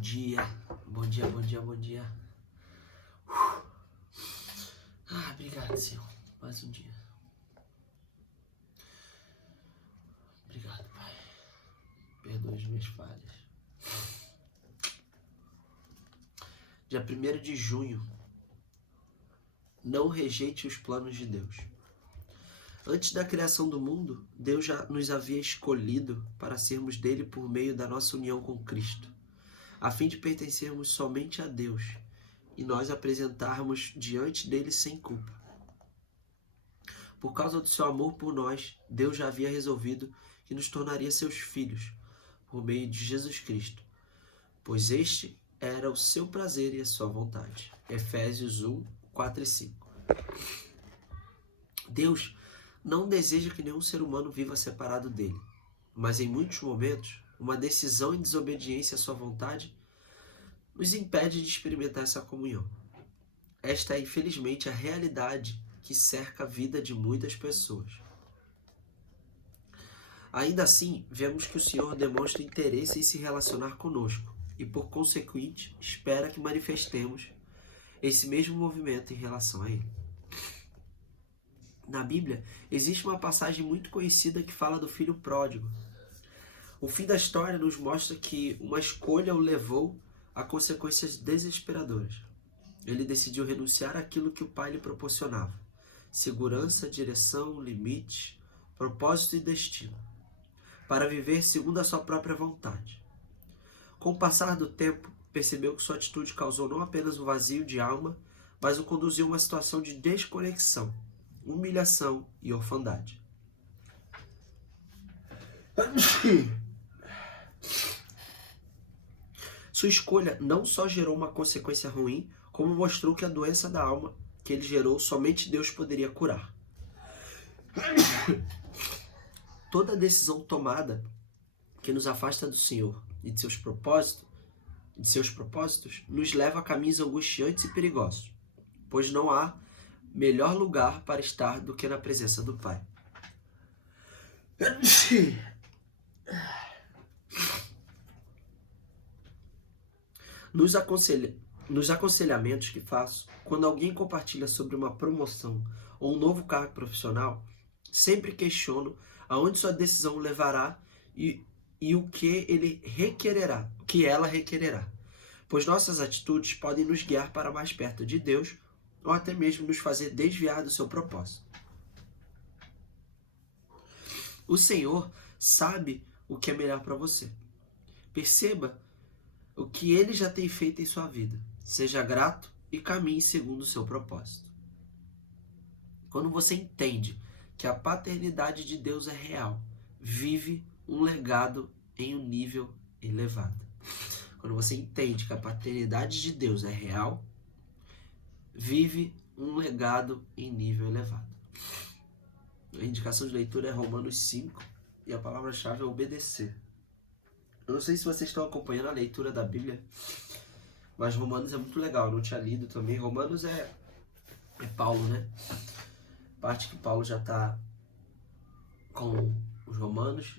dia, bom dia, bom dia, bom dia. Obrigado, Senhor, mais um dia. Obrigado, Pai. Perdoa as minhas falhas. Dia 1º de junho. Não rejeite os planos de Deus. Antes da criação do mundo, Deus já nos havia escolhido para sermos dele por meio da nossa união com Cristo, a fim de pertencermos somente a Deus e nós apresentarmos diante dele sem culpa. Por causa do seu amor por nós, Deus já havia resolvido que nos tornaria seus filhos por meio de Jesus Cristo, pois este era o seu prazer e a sua vontade. Efésios 1, 4 e 5. Deus não deseja que nenhum ser humano viva separado dele, mas em muitos momentos, uma decisão em desobediência à sua vontade nos impede de experimentar essa comunhão. Esta é, infelizmente, a realidade que cerca a vida de muitas pessoas. Ainda assim, vemos que o Senhor demonstra interesse em se relacionar conosco e, por consequente, espera que manifestemos esse mesmo movimento em relação a Ele. Na Bíblia, existe uma passagem muito conhecida que fala do filho pródigo. O fim da história nos mostra que uma escolha o levou a consequências desesperadoras. Ele decidiu renunciar àquilo que o pai lhe proporcionava: segurança, direção, limite, propósito e destino, para viver segundo a sua própria vontade. Com o passar do tempo, percebeu que sua atitude causou não apenas um vazio de alma, mas o conduziu a uma situação de desconexão, humilhação e orfandade. Sua escolha não só gerou uma consequência ruim, como mostrou que a doença da alma que ele gerou somente Deus poderia curar. Toda decisão tomada que nos afasta do Senhor e de seus propósitos nos leva a caminhos angustiantes e perigosos, pois não há melhor lugar para estar do que na presença do Pai. Nos aconselhamentos que faço, quando alguém compartilha sobre uma promoção ou um novo cargo profissional, sempre questiono aonde sua decisão levará e o que ela requererá, pois nossas atitudes podem nos guiar para mais perto de Deus ou até mesmo nos fazer desviar do seu propósito. O Senhor sabe o que é melhor para você. Perceba o que Ele já tem feito em sua vida. Seja grato e caminhe segundo o seu propósito. Quando você entende que a paternidade de Deus é real, vive um legado em um nível elevado. Quando você entende que a paternidade de Deus é real, vive um legado em nível elevado. A indicação de leitura é Romanos 5 e a palavra-chave é obedecer. Eu não sei se vocês estão acompanhando a leitura da Bíblia, mas Romanos é muito legal, eu não tinha lido também. Romanos é Paulo, né? Parte que Paulo já está com os romanos,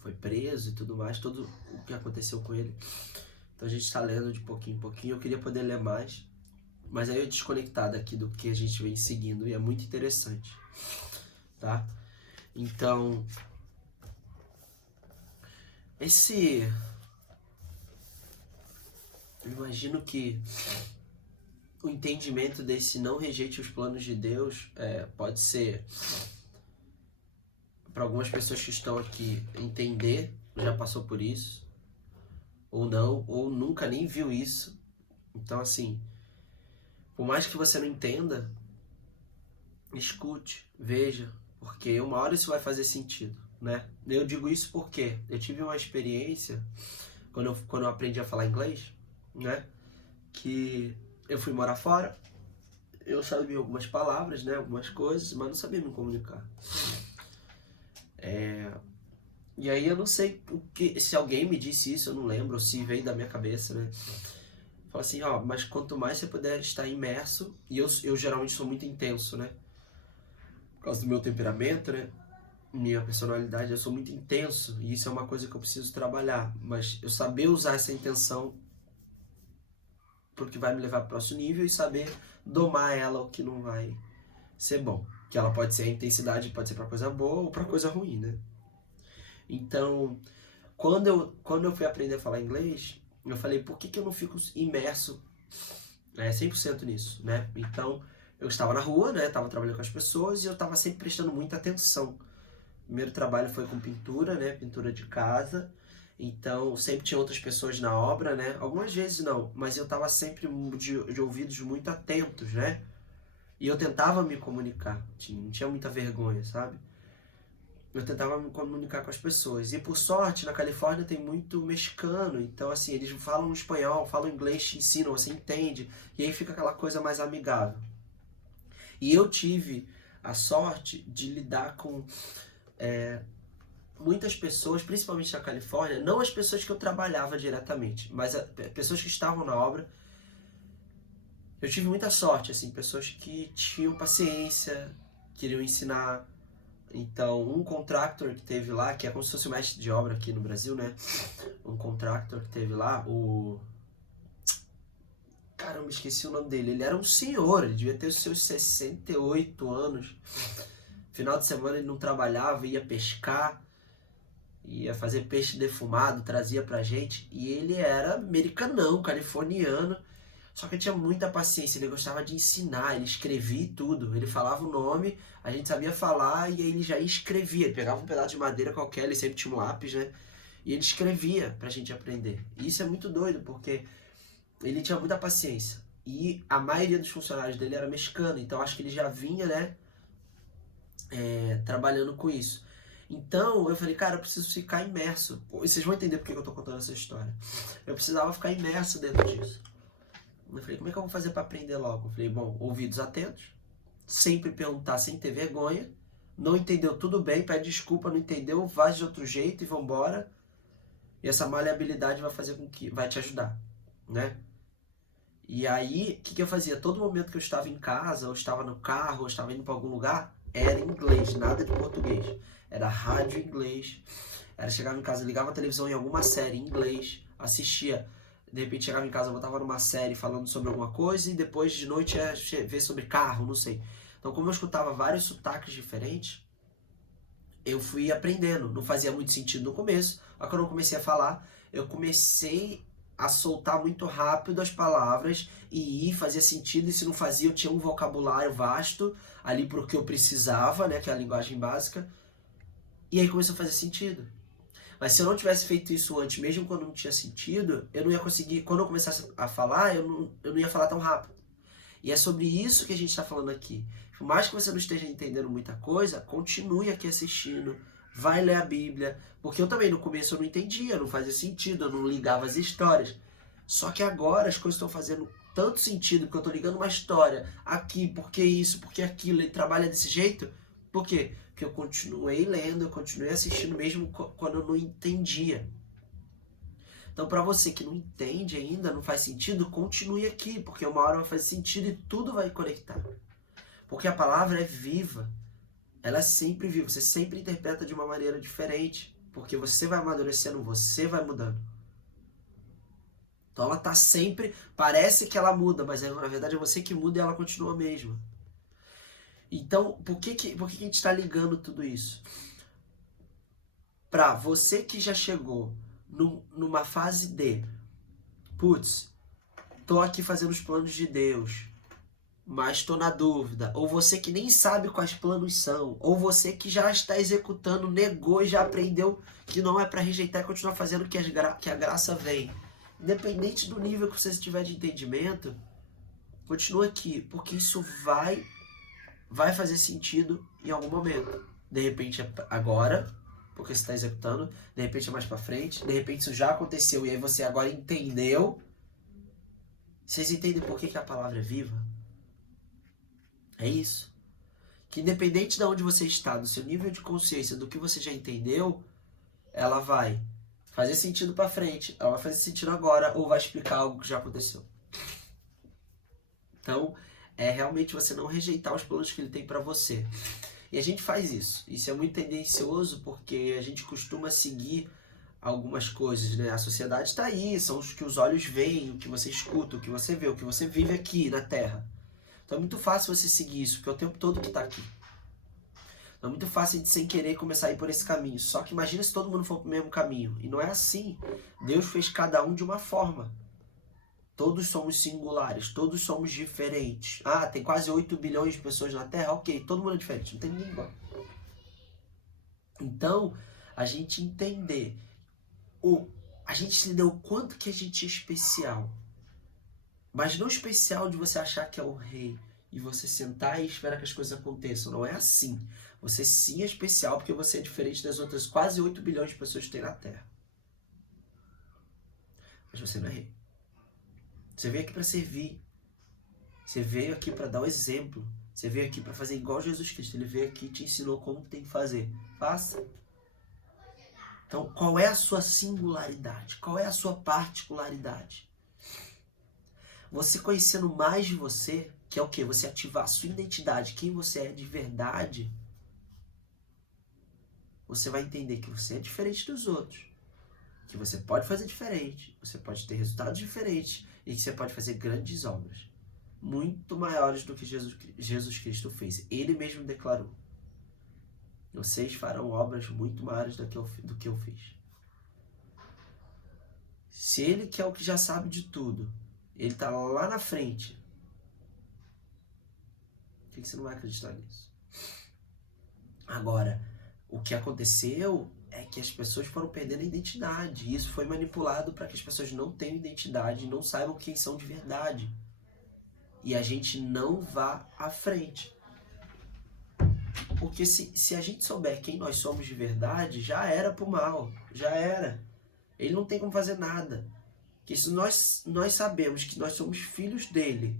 foi preso e tudo mais, tudo o que aconteceu com ele. Então a gente está lendo de pouquinho em pouquinho. Eu queria poder ler mais, mas aí eu desconectado aqui do que a gente vem seguindo e é muito interessante, tá? Então, eu imagino que o entendimento desse não rejeite os planos de Deus pode ser, para algumas pessoas que estão aqui, entender, já passou por isso, ou não, ou nunca nem viu isso. Então, assim, por mais que você não entenda, escute, veja, porque uma hora isso vai fazer sentido, né? Eu digo isso porque eu tive uma experiência quando eu aprendi a falar inglês, né? Que eu fui morar fora, eu sabia algumas palavras, né? Algumas coisas, mas não sabia me comunicar. E aí eu não sei se alguém me disse isso, eu não lembro, ou se veio da minha cabeça, né? Fala assim, mas quanto mais você puder estar imerso, e eu geralmente sou muito intenso, né? Por causa do meu temperamento, né? Minha personalidade, eu sou muito intenso, e isso é uma coisa que eu preciso trabalhar, mas eu saber usar essa intenção pro que vai me levar para o próximo nível e saber domar ela, o que não vai ser bom. Que ela pode ser, a intensidade pode ser para coisa boa ou para coisa ruim, né? Então, quando eu fui aprender a falar inglês, eu falei, por que eu não fico imerso 100% nisso, né? Então, eu estava na rua, né? Estava trabalhando com as pessoas e eu estava sempre prestando muita atenção. O primeiro trabalho foi com pintura, né? Pintura de casa. Então, sempre tinha outras pessoas na obra, né? Algumas vezes não, mas eu estava sempre de ouvidos muito atentos, né? E eu tentava me comunicar, não tinha muita vergonha, sabe? Eu tentava me comunicar com as pessoas. E por sorte, na Califórnia tem muito mexicano, então assim, eles falam espanhol, falam inglês, te ensinam, você entende, e aí fica aquela coisa mais amigável. E eu tive a sorte de lidar com muitas pessoas, principalmente na Califórnia, não as pessoas que eu trabalhava diretamente, mas pessoas que estavam na obra. Eu tive muita sorte, assim, pessoas que tinham paciência, queriam ensinar. Então, um contractor que teve lá, que é como se fosse o mestre de obra aqui no Brasil, né? Um contractor que teve lá, Caramba, esqueci o nome dele. Ele era um senhor, ele devia ter os seus 68 anos. Final de semana ele não trabalhava, ia pescar, ia fazer peixe defumado, trazia pra gente. E ele era americanão, californiano. Só que ele tinha muita paciência, ele gostava de ensinar, ele escrevia tudo. Ele falava o nome, a gente sabia falar e aí ele já escrevia. Ele pegava um pedaço de madeira qualquer, ele sempre tinha um lápis, né? E ele escrevia pra gente aprender. E isso é muito doido, porque ele tinha muita paciência. E a maioria dos funcionários dele era mexicano, então acho que ele já vinha, né, trabalhando com isso. Então eu falei, cara, eu preciso ficar imerso. E vocês vão entender por que eu tô contando essa história. Eu precisava ficar imerso dentro disso. Eu falei, como é que eu vou fazer para aprender logo? Eu falei, bom, ouvidos atentos, sempre perguntar sem ter vergonha, não entendeu, tudo bem, pede desculpa, não entendeu, faz de outro jeito e vambora. E essa maleabilidade vai fazer com que, vai te ajudar, né? E aí, o que eu fazia? Todo momento que eu estava em casa, ou estava no carro, ou estava indo para algum lugar, era inglês, nada de português. Era rádio em inglês, era chegava em casa, ligava a televisão em alguma série em inglês, assistia. De repente chegava em casa, eu botava numa série falando sobre alguma coisa e depois de noite ia ver sobre carro, não sei. Então, como eu escutava vários sotaques diferentes, eu fui aprendendo. Não fazia muito sentido no começo, mas quando eu comecei a falar, eu comecei a soltar muito rápido as palavras e fazia sentido, e se não fazia, eu tinha um vocabulário vasto ali pro que eu precisava, né, que é a linguagem básica, e aí começou a fazer sentido. Mas se eu não tivesse feito isso antes, mesmo quando não tinha sentido, eu não ia conseguir, quando eu começasse a falar, eu não ia falar tão rápido. E é sobre isso que a gente está falando aqui. Por mais que você não esteja entendendo muita coisa, continue aqui assistindo, vai ler a Bíblia, porque eu também no começo eu não entendia, não fazia sentido, eu não ligava as histórias. Só que agora as coisas estão fazendo tanto sentido, porque eu estou ligando uma história aqui, porque isso, porque aquilo, ele trabalha desse jeito. Por quê? Porque eu continuei lendo, eu continuei assistindo mesmo quando eu não entendia. Então, para você que não entende ainda, não faz sentido, continue aqui, porque uma hora vai fazer sentido e tudo vai conectar. Porque a palavra é viva. Ela é sempre viva. Você sempre interpreta de uma maneira diferente. Porque você vai amadurecendo, você vai mudando. Então ela tá sempre... Parece que ela muda, mas na verdade é você que muda e ela continua a mesma. Então, por que a gente está ligando tudo isso? Para você que já chegou numa fase de, putz, tô aqui fazendo os planos de Deus, mas tô na dúvida. Ou você que nem sabe quais planos são. Ou você que já está executando, negou e já aprendeu que não é para rejeitar e continuar fazendo que a graça vem. Independente do nível que você tiver de entendimento, continua aqui, porque isso vai fazer sentido em algum momento. De repente é agora, porque você está executando, de repente é mais para frente, de repente isso já aconteceu e aí você agora entendeu. Vocês entendem por que a palavra é viva? É isso. Que independente de onde você está, do seu nível de consciência, do que você já entendeu, ela vai fazer sentido para frente, ela vai fazer sentido agora ou vai explicar algo que já aconteceu. Então, é realmente você não rejeitar os planos que ele tem para você. E a gente faz isso. Isso é muito tendencioso porque a gente costuma seguir algumas coisas, né? A sociedade está aí, são os que os olhos veem, o que você escuta, o que você vê, o que você vive aqui na Terra. Então é muito fácil você seguir isso, porque é o tempo todo que está aqui. Então é muito fácil de sem querer começar a ir por esse caminho. Só que imagina se todo mundo for pro mesmo caminho. E não é assim. Deus fez cada um de uma forma. Todos somos singulares, todos somos diferentes. Ah, tem quase 8 bilhões de pessoas na Terra? Ok, todo mundo é diferente, não tem ninguém igual. Então, a gente entender a gente entendeu o quanto que a gente é especial. Mas não especial de você achar que é o rei e você sentar e esperar que as coisas aconteçam. Não é assim. Você sim é especial porque você é diferente das outras quase 8 bilhões de pessoas que tem na Terra. Mas você não é rei. Você veio aqui para servir. Você veio aqui para dar o exemplo. Você veio aqui para fazer igual Jesus Cristo. Ele veio aqui e te ensinou como tem que fazer. Faça. Então, qual é a sua singularidade? Qual é a sua particularidade? Você conhecendo mais de você, que é o quê? Você ativar a sua identidade, quem você é de verdade, você vai entender que você é diferente dos outros, que você pode fazer diferente, você pode ter resultados diferentes e que você pode fazer grandes obras, muito maiores do que Jesus Cristo fez. Ele mesmo declarou: vocês farão obras muito maiores do que eu fiz. Se ele, que é o que já sabe de tudo, ele está lá na frente, por que você não vai acreditar nisso? Agora, o que aconteceu é que as pessoas foram perdendo a identidade. E isso foi manipulado para que as pessoas não tenham identidade, não saibam quem são de verdade. E a gente não vá à frente. Porque se a gente souber quem nós somos de verdade, já era pro mal. Já era. Ele não tem como fazer nada. Porque se nós sabemos que nós somos filhos dele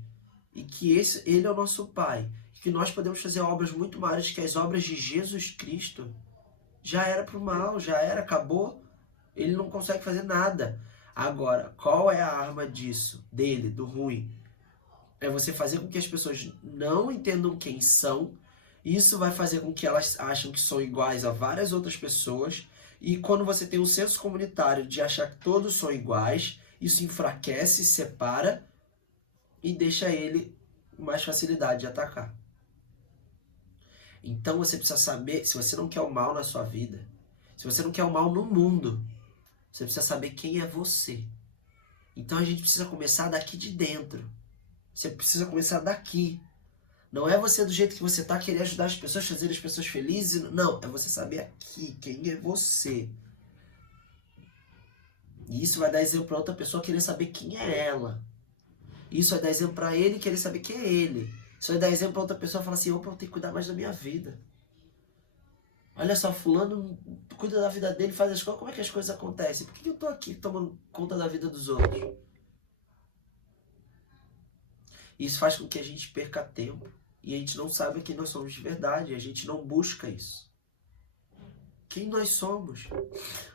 e que ele é o nosso pai, que nós podemos fazer obras muito maiores que as obras de Jesus Cristo, já era pro mal, já era, acabou. Ele não consegue fazer nada. Agora, qual é a arma disso, dele, do ruim? É você fazer com que as pessoas não entendam quem são. Isso vai fazer com que elas achem que são iguais a várias outras pessoas. E quando você tem um senso comunitário de achar que todos são iguais, isso enfraquece, separa e deixa ele com mais facilidade de atacar. Então você precisa saber, se você não quer o mal na sua vida, se você não quer o mal no mundo, você precisa saber quem é você. Então a gente precisa começar daqui de dentro. Você precisa começar daqui. Não é você do jeito que você tá, querer ajudar as pessoas, fazer as pessoas felizes. Não, é você saber aqui quem é você. E isso vai dar exemplo para outra pessoa querer saber quem é ela. Isso vai dar exemplo para ele querer saber quem é ele. Isso vai dar exemplo para outra pessoa e falar assim: opa, eu tenho que cuidar mais da minha vida. Olha só, fulano cuida da vida dele, faz as coisas, como é que as coisas acontecem? Por que eu tô aqui tomando conta da vida dos outros? Isso faz com que a gente perca tempo e a gente não sabe quem nós somos de verdade, a gente não busca isso. Quem nós somos?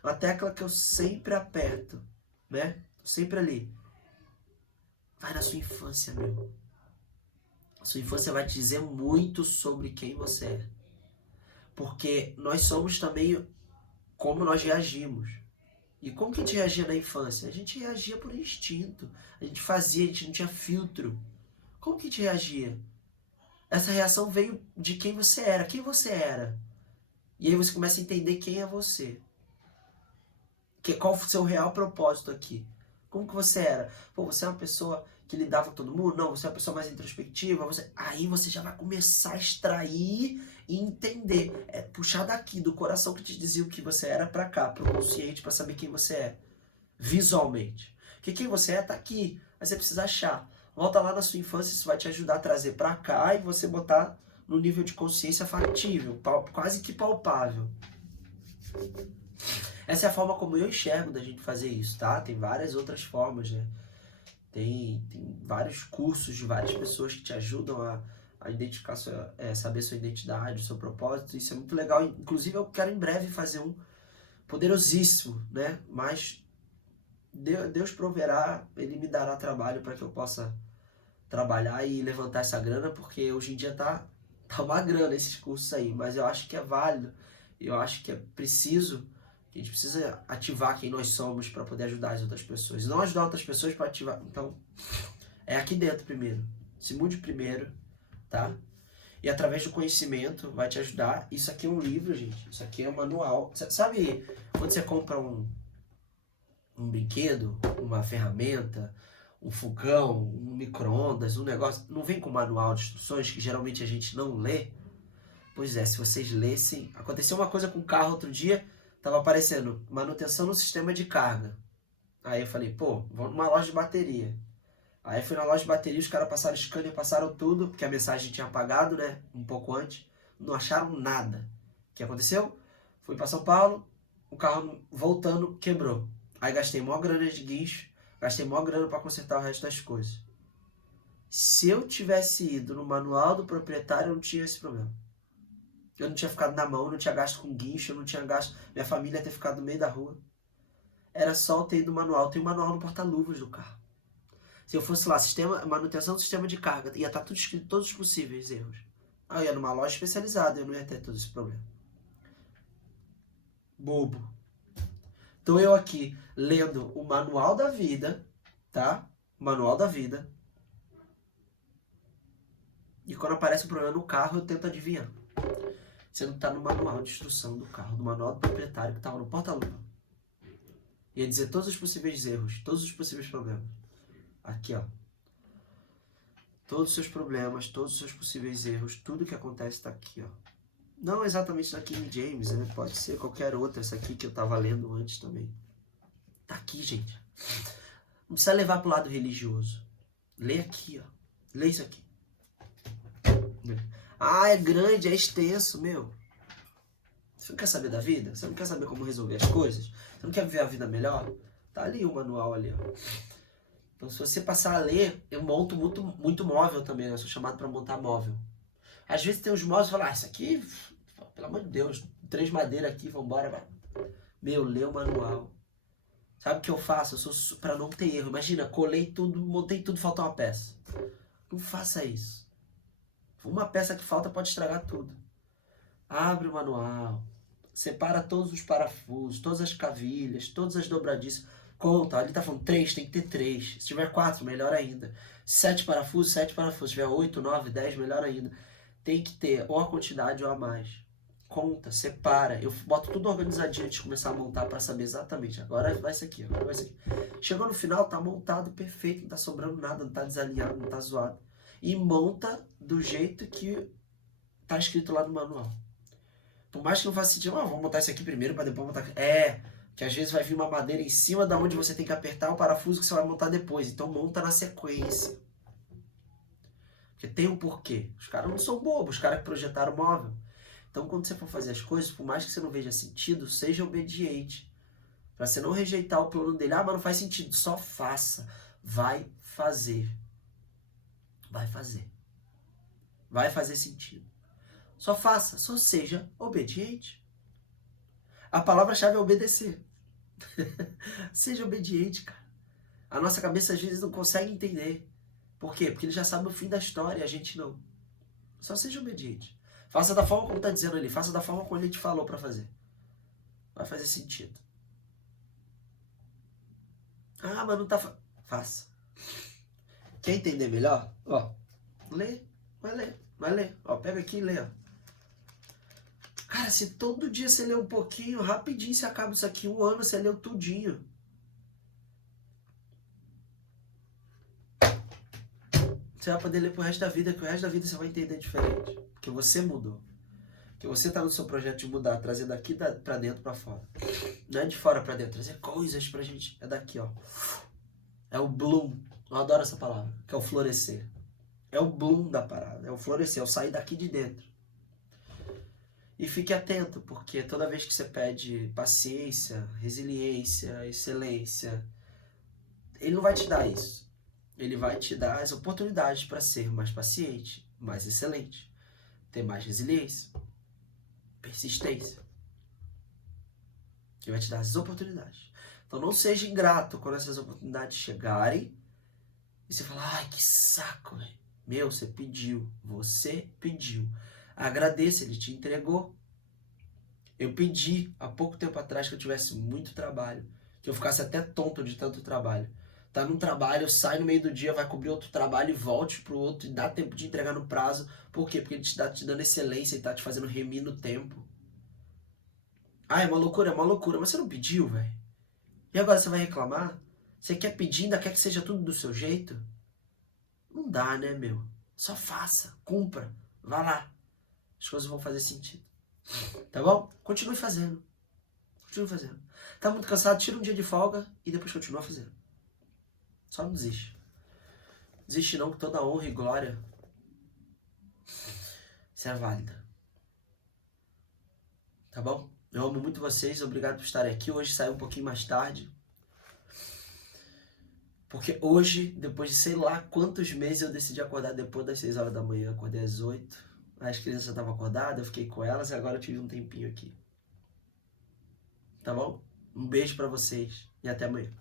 Uma tecla que eu sempre aperto, né? Sempre ali. Vai na sua infância, meu. A sua infância vai te dizer muito sobre quem você é. Porque nós somos também como nós reagimos. E como que a gente reagia na infância? A gente reagia por instinto. A gente fazia, a gente não tinha filtro. Como que a gente reagia? Essa reação veio de quem você era. Quem você era? E aí você começa a entender quem é você. Qual o seu real propósito aqui? Como que você era? Pô, você é uma pessoa que lidava com todo mundo? Não, você é uma pessoa mais introspectiva? Aí você já vai começar a extrair e entender. É puxar daqui, do coração que te dizia o que você era pra cá, pro consciente, pra saber quem você é. Visualmente. Porque quem você é tá aqui, mas você precisa achar. Volta lá na sua infância, isso vai te ajudar a trazer pra cá e você botar no nível de consciência factível, quase que palpável. Essa é a forma como eu enxergo da gente fazer isso, tá? Tem várias outras formas, né? Tem vários cursos de várias pessoas que te ajudam a identificar, saber sua identidade, seu propósito. Isso é muito legal. Inclusive, eu quero em breve fazer um poderosíssimo, né? Mas Deus proverá, Ele me dará trabalho para que eu possa trabalhar e levantar essa grana, porque hoje em dia tá uma grana esses cursos aí, mas eu acho que é válido, eu acho que é preciso A gente precisa ativar quem nós somos para poder ajudar as outras pessoas. Não ajudar outras pessoas para ativar. Então, é aqui dentro primeiro. Se mude primeiro, tá? E através do conhecimento vai te ajudar. Isso aqui é um livro, gente. Isso aqui é um manual. Sabe quando você compra um brinquedo, uma ferramenta, um fogão, um micro-ondas, um negócio, não vem com manual de instruções, que geralmente a gente não lê? Pois é, se vocês lessem... Aconteceu uma coisa com o carro outro dia, tava aparecendo manutenção no sistema de carga. Aí eu falei, pô, vamos numa loja de bateria. Aí fui na loja de bateria, os caras passaram scanner, passaram tudo, porque a mensagem tinha apagado, né, um pouco antes. Não acharam nada. O que aconteceu? Fui para São Paulo, o carro voltando quebrou. Aí gastei maior grana de guincho, gastei maior grana para consertar o resto das coisas. Se eu tivesse ido no manual do proprietário, eu não tinha esse problema. Eu não tinha ficado na mão, não tinha gasto com guincho, eu não tinha gasto... Minha família ia ter ficado no meio da rua. Era só eu ter ido no manual. Tem um manual no porta-luvas do carro. Se eu fosse lá, manutenção do sistema de carga, ia estar tudo escrito, todos os possíveis erros. Aí eu ia numa loja especializada, eu não ia ter todo esse problema. Bobo. Então eu aqui, lendo o manual da vida, tá? O manual da vida. E quando aparece um problema no carro, eu tento adivinhar. Você não tá no manual de instrução do carro, no manual do proprietário que estava no porta-luva. Ia dizer todos os possíveis erros, todos os possíveis problemas. Aqui, ó. Todos os seus problemas, todos os seus possíveis erros, tudo que acontece está aqui, ó. Não exatamente na King James, né? Pode ser qualquer outra, essa aqui que eu tava lendo antes também. Tá aqui, gente. Não precisa levar pro lado religioso. Lê aqui, ó. Lê isso aqui. Ah, é grande, é extenso, meu. Você não quer saber da vida? Você não quer saber como resolver as coisas? Você não quer viver a vida melhor? Tá ali o manual ali, ó. Então, se você passar a ler, eu monto muito móvel também, né? Eu sou chamado para montar móvel. Às vezes tem uns móveis e fala, isso aqui, pelo amor de Deus, 3 madeiras aqui, vambora. Meu, lê o manual. Sabe o que eu faço? Eu sou para não ter erro. Imagina, colei tudo, montei tudo, falta uma peça. Não faça isso. Uma peça que falta pode estragar tudo. Abre o manual. Separa todos os parafusos, todas as cavilhas, todas as dobradiças. Conta, ali tá falando 3, tem que ter 3. Se tiver 4, melhor ainda. 7 parafusos, 7 parafusos. Se tiver 8, 9, 10, melhor ainda. Tem que ter ou a quantidade ou a mais. Conta, separa. Eu boto tudo organizadinho antes de começar a montar para saber exatamente. Agora vai isso aqui, agora vai isso aqui. Chegou no final, tá montado perfeito, não tá sobrando nada, não tá desalinhado, não tá zoado. E monta do jeito que tá escrito lá no manual. Por mais que não faça sentido, vamos montar isso aqui primeiro para depois montar... que às vezes vai vir uma madeira em cima da onde você tem que apertar o parafuso que você vai montar depois. Então monta na sequência. Porque tem um porquê. Os caras não são bobos, os caras que projetaram o móvel. Então quando você for fazer as coisas, por mais que você não veja sentido, seja obediente. Para você não rejeitar o plano dele. Mas não faz sentido. Só faça. Vai fazer. Vai fazer. Vai fazer sentido. Só faça. Só seja obediente. A palavra-chave é obedecer. Seja obediente, cara. A nossa cabeça às vezes não consegue entender. Por quê? Porque ele já sabe o fim da história e a gente não. Só seja obediente. Faça da forma como está dizendo ali. Faça da forma como ele te falou para fazer. Vai fazer sentido. Mas não tá... Faça. Quer entender melhor? Ó, lê. Vai ler. Vai ler. Ó, pega aqui e lê, ó. Cara, se todo dia você lê um pouquinho, rapidinho você acaba isso aqui. 1 ano você leu tudinho. Você vai poder ler pro resto da vida, que o resto da vida você vai entender diferente. Porque você mudou. Porque você tá no seu projeto de mudar, trazer daqui pra dentro pra fora. Não é de fora pra dentro, trazer coisas pra gente. É daqui, ó. É o bloom. Eu adoro essa palavra, que é o florescer. É o bloom da parada, é o florescer, é o sair daqui de dentro. E fique atento, porque toda vez que você pede paciência, resiliência, excelência, ele não vai te dar isso. Ele vai te dar as oportunidades para ser mais paciente, mais excelente, ter mais resiliência, persistência. Ele vai te dar as oportunidades. Então não seja ingrato quando essas oportunidades chegarem e você falar, ai, que saco, velho. Meu, você pediu. Agradeça, ele te entregou. Eu pedi há pouco tempo atrás que eu tivesse muito trabalho, que eu ficasse até tonto de tanto trabalho. Tá num trabalho, sai no meio do dia, vai cobrir outro trabalho e volte pro outro e dá tempo de entregar no prazo. Por quê? Porque ele tá te dando excelência e tá te fazendo remir no tempo. Ah, é uma loucura, mas você não pediu, velho. E agora você vai reclamar? Você quer pedir, ainda quer que seja tudo do seu jeito? Não dá, né, meu? Só faça, cumpra, vá lá. As coisas vão fazer sentido. Tá bom? Continue fazendo. Continue fazendo. Tá muito cansado? Tira um dia de folga e depois continua fazendo. Só não desiste. Desiste não, que toda honra e glória isso é válida. Tá bom? Eu amo muito vocês, obrigado por estarem aqui. Hoje saiu um pouquinho mais tarde. Porque hoje, depois de sei lá quantos meses, eu decidi acordar depois das 6 horas da manhã. Acordei às 8. As crianças estavam acordadas, eu fiquei com elas e agora eu tive um tempinho aqui. Tá bom? Um beijo pra vocês e até amanhã.